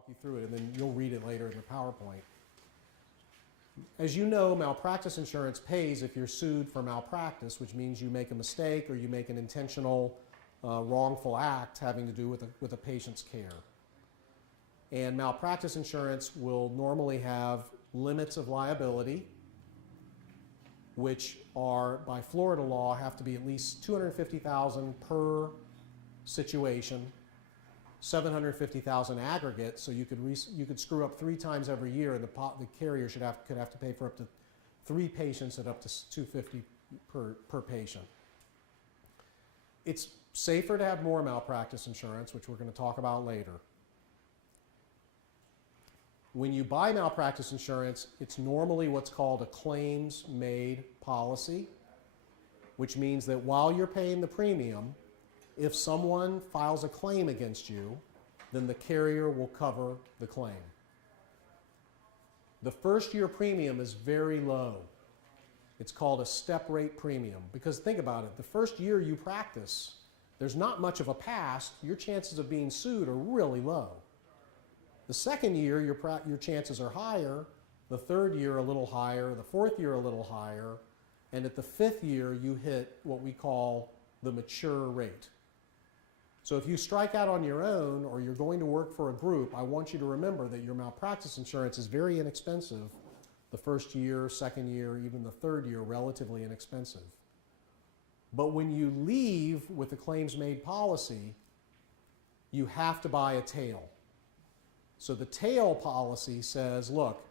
walk you through it, and then you'll read it later in the PowerPoint. As you know, malpractice insurance pays if you're sued for malpractice, which means you make a mistake or you make an intentional wrongful act having to do with a patient's care. And malpractice insurance will normally have limits of liability, which are, by Florida law, have to be at least $250,000 per situation, $750,000 aggregate, so you could screw up 3 times every year, and the carrier could have to pay for up to 3 patients at up to $250 per patient. It's safer to have more malpractice insurance, which we're going to talk about later. When you buy malpractice insurance, it's normally what's called a claims-made policy, which means that while you're paying the premium, if someone files a claim against you, then the carrier will cover the claim. The first year premium is very low. It's called a step rate premium, because think about it, the first year you practice, there's not much of a past, your chances of being sued are really low. The second year, your chances are higher, the third year a little higher, the fourth year a little higher, and at the 5th year you hit what we call the mature rate. So if you strike out on your own or you're going to work for a group, I want you to remember that your malpractice insurance is very inexpensive. The first year, second year, even the third year, relatively inexpensive. But when you leave with a claims-made policy, you have to buy a tail. So the tail policy says, look,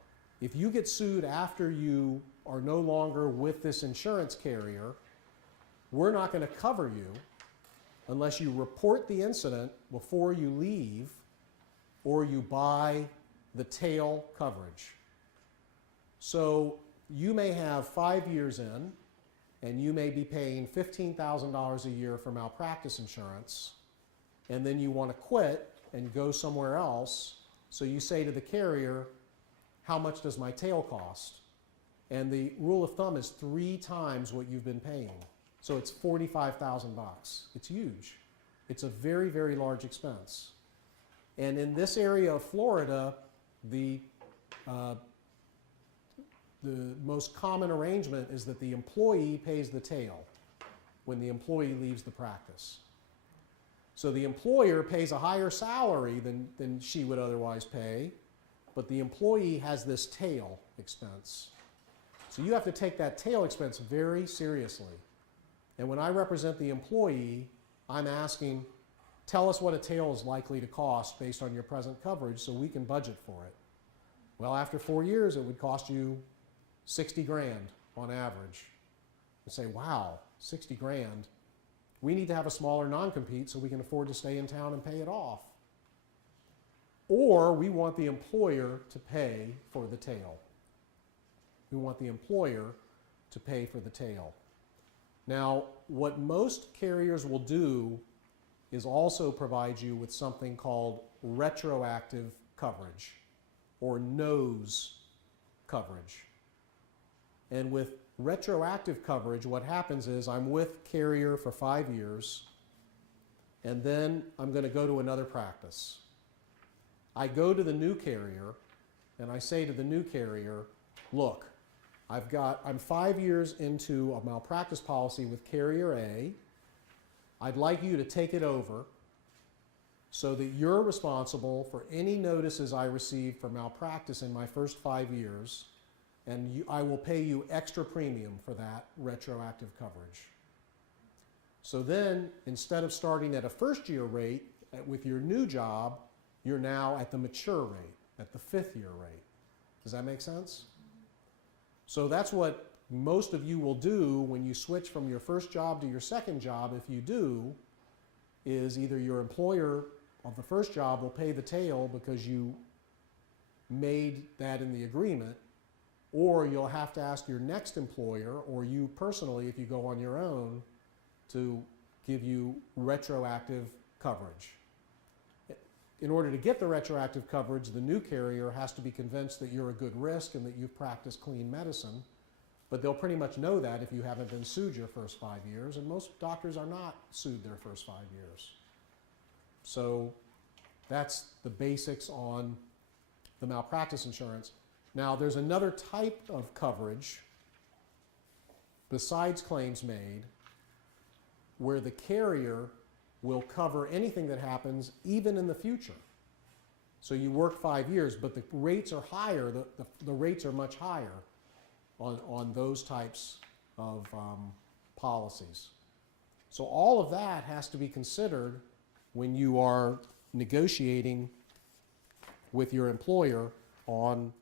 if you get sued after you are no longer with this insurance carrier, we're not going to cover you unless you report the incident before you leave or you buy the tail coverage. So you may have 5 years in and you may be paying $15,000 a year for malpractice insurance, and then you want to quit and go somewhere else. So you say to the carrier, how much does my tail cost? And the rule of thumb is 3 times what you've been paying. So it's $45,000. It's huge. It's a very, very large expense. And in this area of Florida, the most common arrangement is that the employee pays the tail when the employee leaves the practice. So the employer pays a higher salary than she would otherwise pay, but the employee has this tail expense. So you have to take that tail expense very seriously. And when I represent the employee, I'm asking, tell us what a tail is likely to cost based on your present coverage so we can budget for it. Well, after 4 years, it would cost you 60 grand on average. You say, wow, 60 grand. We need to have a smaller non-compete so we can afford to stay in town and pay it off. Or we want the employer to pay for the tail. We want the employer to pay for the tail. Now, what most carriers will do is also provide you with something called retroactive coverage or nose coverage. And with retroactive coverage, what happens is I'm with carrier for 5 years, and then I'm going to go to another practice. I go to the new carrier, and I say to the new carrier, look, I'm 5 years into a malpractice policy with carrier A. I'd like you to take it over so that you're responsible for any notices I receive for malpractice in my first 5 years, and I will pay you extra premium for that retroactive coverage. So then, instead of starting at a first-year rate with your new job, you're now at the mature rate, at the 5th-year rate. Does that make sense? So that's what most of you will do when you switch from your first job to your second job. If you do, is either your employer of the first job will pay the tail because you made that in the agreement, or you'll have to ask your next employer, or you personally, if you go on your own, to give you retroactive coverage. In order to get the retroactive coverage, the new carrier has to be convinced that you're a good risk and that you've practiced clean medicine, but they'll pretty much know that if you haven't been sued your first 5 years, and most doctors are not sued their first 5 years. So That's the basics on the malpractice insurance. Now, there's another type of coverage besides claims made where the carrier will cover anything that happens even in the future. So you work 5 years, but the rates are higher, the rates are much higher on those types of policies. So all of that has to be considered when you are negotiating with your employer on